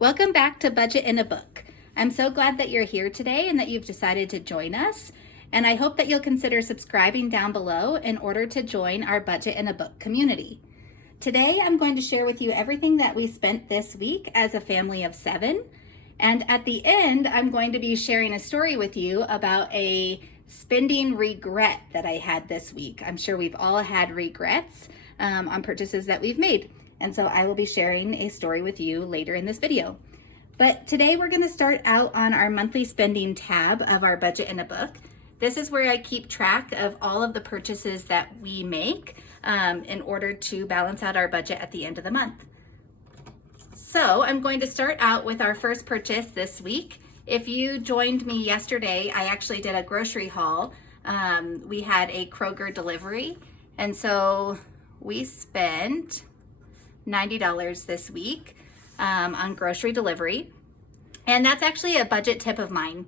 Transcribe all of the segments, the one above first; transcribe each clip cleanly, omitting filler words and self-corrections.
Welcome back to Budget in a Book. I'm so glad that you're here today and that you've decided to join us. And I hope that you'll consider subscribing down below in order to join our Budget in a Book community. Today, I'm going to share with you everything that we spent this week as a family of 7. And at the end, I'm going to be sharing a story with you about a spending regret that I had this week. I'm sure we've all had regrets on purchases that we've made. And so I will be sharing a story with you later in this video. But today we're going to start out on our monthly spending tab of our Budget in a Book. This is where I keep track of all of the purchases that we make in order to balance out our budget at the end of the month. So I'm going to start out with our first purchase this week. If you joined me yesterday, I actually did a grocery haul. We had a Kroger delivery, and so we spent $90 this week on grocery delivery. And that's actually a budget tip of mine.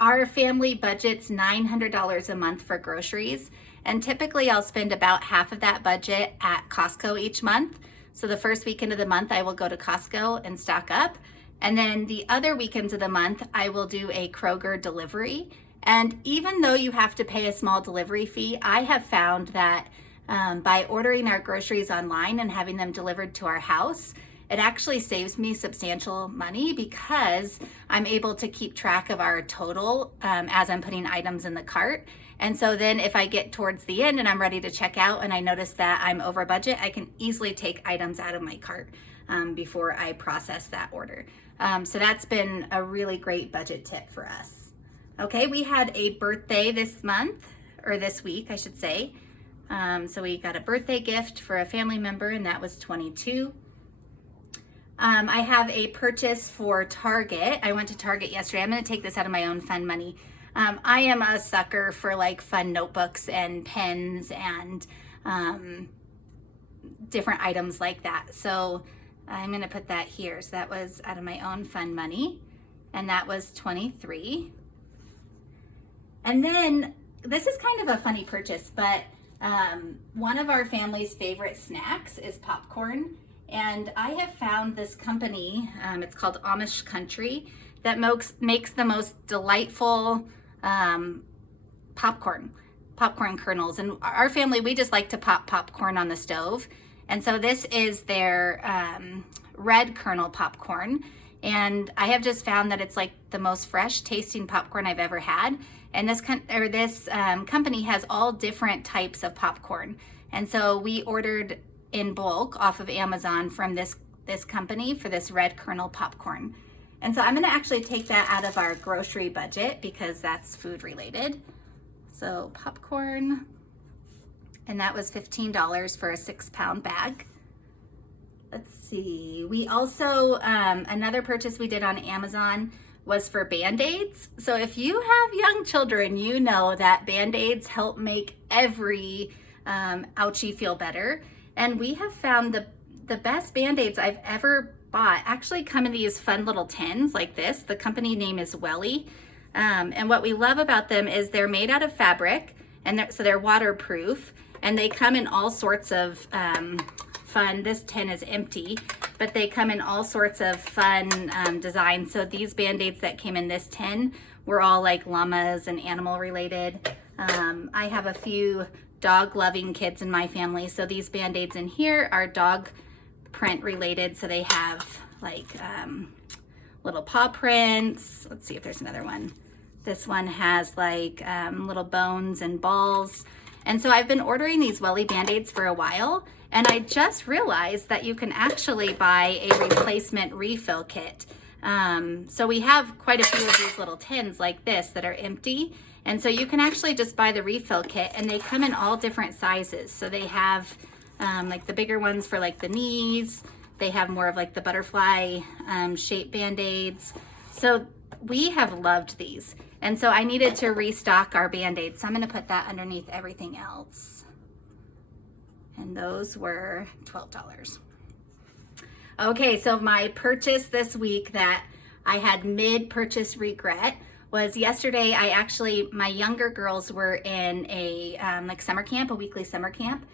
Our family budgets $900 a month for groceries. And typically I'll spend about half of that budget at Costco each month. So the first weekend of the month, I will go to Costco and stock up. And then the other weekends of the month, I will do a Kroger delivery. And even though you have to pay a small delivery fee, I have found that by ordering our groceries online and having them delivered to our house, it actually saves me substantial money because I'm able to keep track of our total as I'm putting items in the cart. And so then if I get towards the end and I'm ready to check out and I notice that I'm over budget, I can easily take items out of my cart before I process that order. So that's been a really great budget tip for us. Okay, we had a birthday this month, or this week, I should say. So we got a birthday gift for a family member, and that was $22. I have a purchase for Target. I went to Target yesterday. I'm going to take this out of my own fun money. I am a sucker for like fun notebooks and pens and different items like that. So I'm going to put that here. So that was out of my own fun money, and that was $23. And then this is kind of a funny purchase, but one of our family's favorite snacks is popcorn, and I have found this company, it's called Amish Country, that makes the most delightful popcorn kernels. And our family, we just like to pop popcorn on the stove, and so this is their red kernel popcorn, and I have just found that it's like the most fresh tasting popcorn I've ever had. And this company has all different types of popcorn. And so we ordered in bulk off of Amazon from this company for this red kernel popcorn. And so I'm gonna actually take that out of our grocery budget because that's food related. So popcorn, and that was $15 for a 6-pound bag. Let's see, we also, another purchase we did on Amazon was for Band-Aids. So if you have young children, you know that Band-Aids help make every ouchie feel better. And we have found the best Band-Aids I've ever bought actually come in these fun little tins like this. The company name is Welly. And what we love about them is they're made out of fabric, and so they're waterproof, and they come in all sorts of fun. This tin is empty, but they come in all sorts of fun designs. So these Band-Aids that came in this tin were all like llamas and animal related. I have a few dog loving kids in my family, so these Band-Aids in here are dog print related. So they have like little paw prints. Let's see if there's another one. This one has like little bones and balls. And so I've been ordering these Welly Band-Aids for a while, and I just realized that you can actually buy a replacement refill kit. So we have quite a few of these little tins like this that are empty. And so you can actually just buy the refill kit, and they come in all different sizes. So they have like the bigger ones for like the knees. They have more of like the butterfly shaped Band-Aids. So we have loved these. And so I needed to restock our Band-Aids. So I'm gonna put that underneath everything else. And those were $12. Okay, so my purchase this week that I had mid-purchase regret was yesterday. My younger girls were in a like summer camp, a weekly summer camp.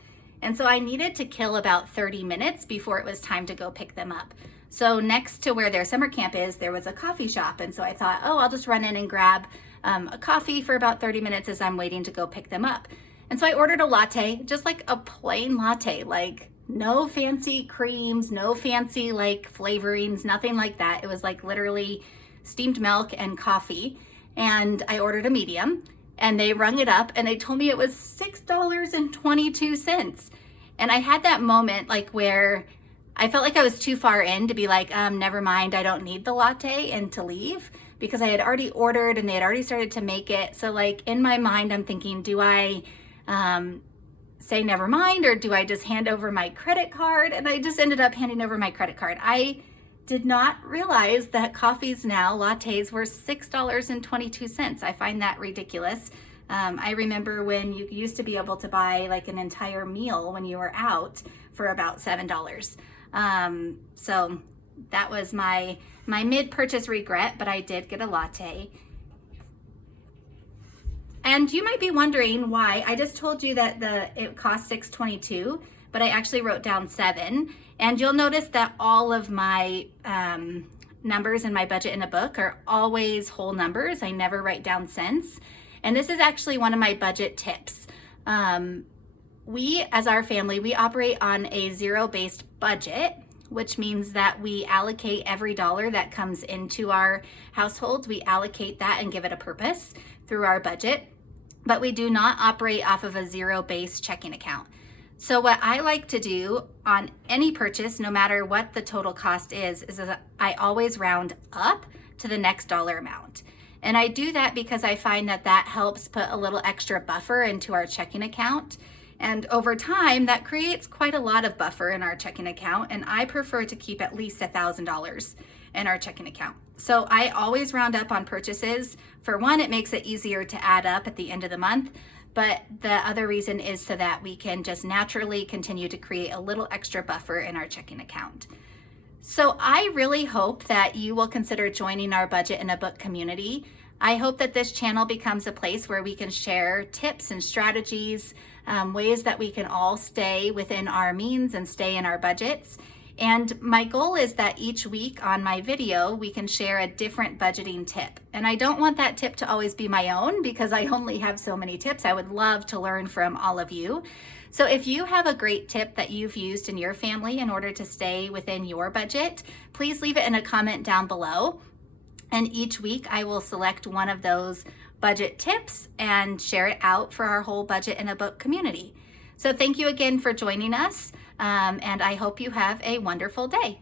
And so I needed to kill about 30 minutes before it was time to go pick them up. So next to where their summer camp is, there was a coffee shop. And so I thought, oh, I'll just run in and grab a coffee for about 30 minutes as I'm waiting to go pick them up. And so I ordered a latte, just like a plain latte, like no fancy creams, no fancy like flavorings, nothing like that. It was like literally steamed milk and coffee. And I ordered a medium, and they rung it up and they told me it was $6.22. And I had that moment like where I felt like I was too far in to be like, never mind, I don't need the latte, and to leave, because I had already ordered and they had already started to make it. So like in my mind, I'm thinking, do I say never mind, or do I just hand over my credit card? And I just ended up handing over my credit card. I did not realize that coffees now, lattes, were $6.22. I find that ridiculous. I remember when you used to be able to buy like an entire meal when you were out for about $7. So that was my mid-purchase regret, but I did get a latte. And you might be wondering why. I just told you that it cost $6.22, but I actually wrote down $7. And you'll notice that all of my numbers in my budget in a book are always whole numbers. I never write down cents. And this is actually one of my budget tips. We, as our family, we operate on a zero-based budget, which means that we allocate every dollar that comes into our household. We allocate that and give it a purpose through our budget, but we do not operate off of a zero-based checking account. So what I like to do on any purchase, no matter what the total cost is I always round up to the next dollar amount. And I do that because I find that that helps put a little extra buffer into our checking account. And over time, that creates quite a lot of buffer in our checking account. And I prefer to keep at least $1,000 in our checking account. So I always round up on purchases. For one, it makes it easier to add up at the end of the month. But the other reason is so that we can just naturally continue to create a little extra buffer in our checking account. So I really hope that you will consider joining our Budget in a Book community. I hope that this channel becomes a place where we can share tips and strategies, ways that we can all stay within our means and stay in our budgets. And my goal is that each week on my video, we can share a different budgeting tip. And I don't want that tip to always be my own, because I only have so many tips. I would love to learn from all of you. So if you have a great tip that you've used in your family in order to stay within your budget, please leave it in a comment down below. And each week I will select one of those budget tips and share it out for our whole Budget in a Book community. So thank you again for joining us, and I hope you have a wonderful day.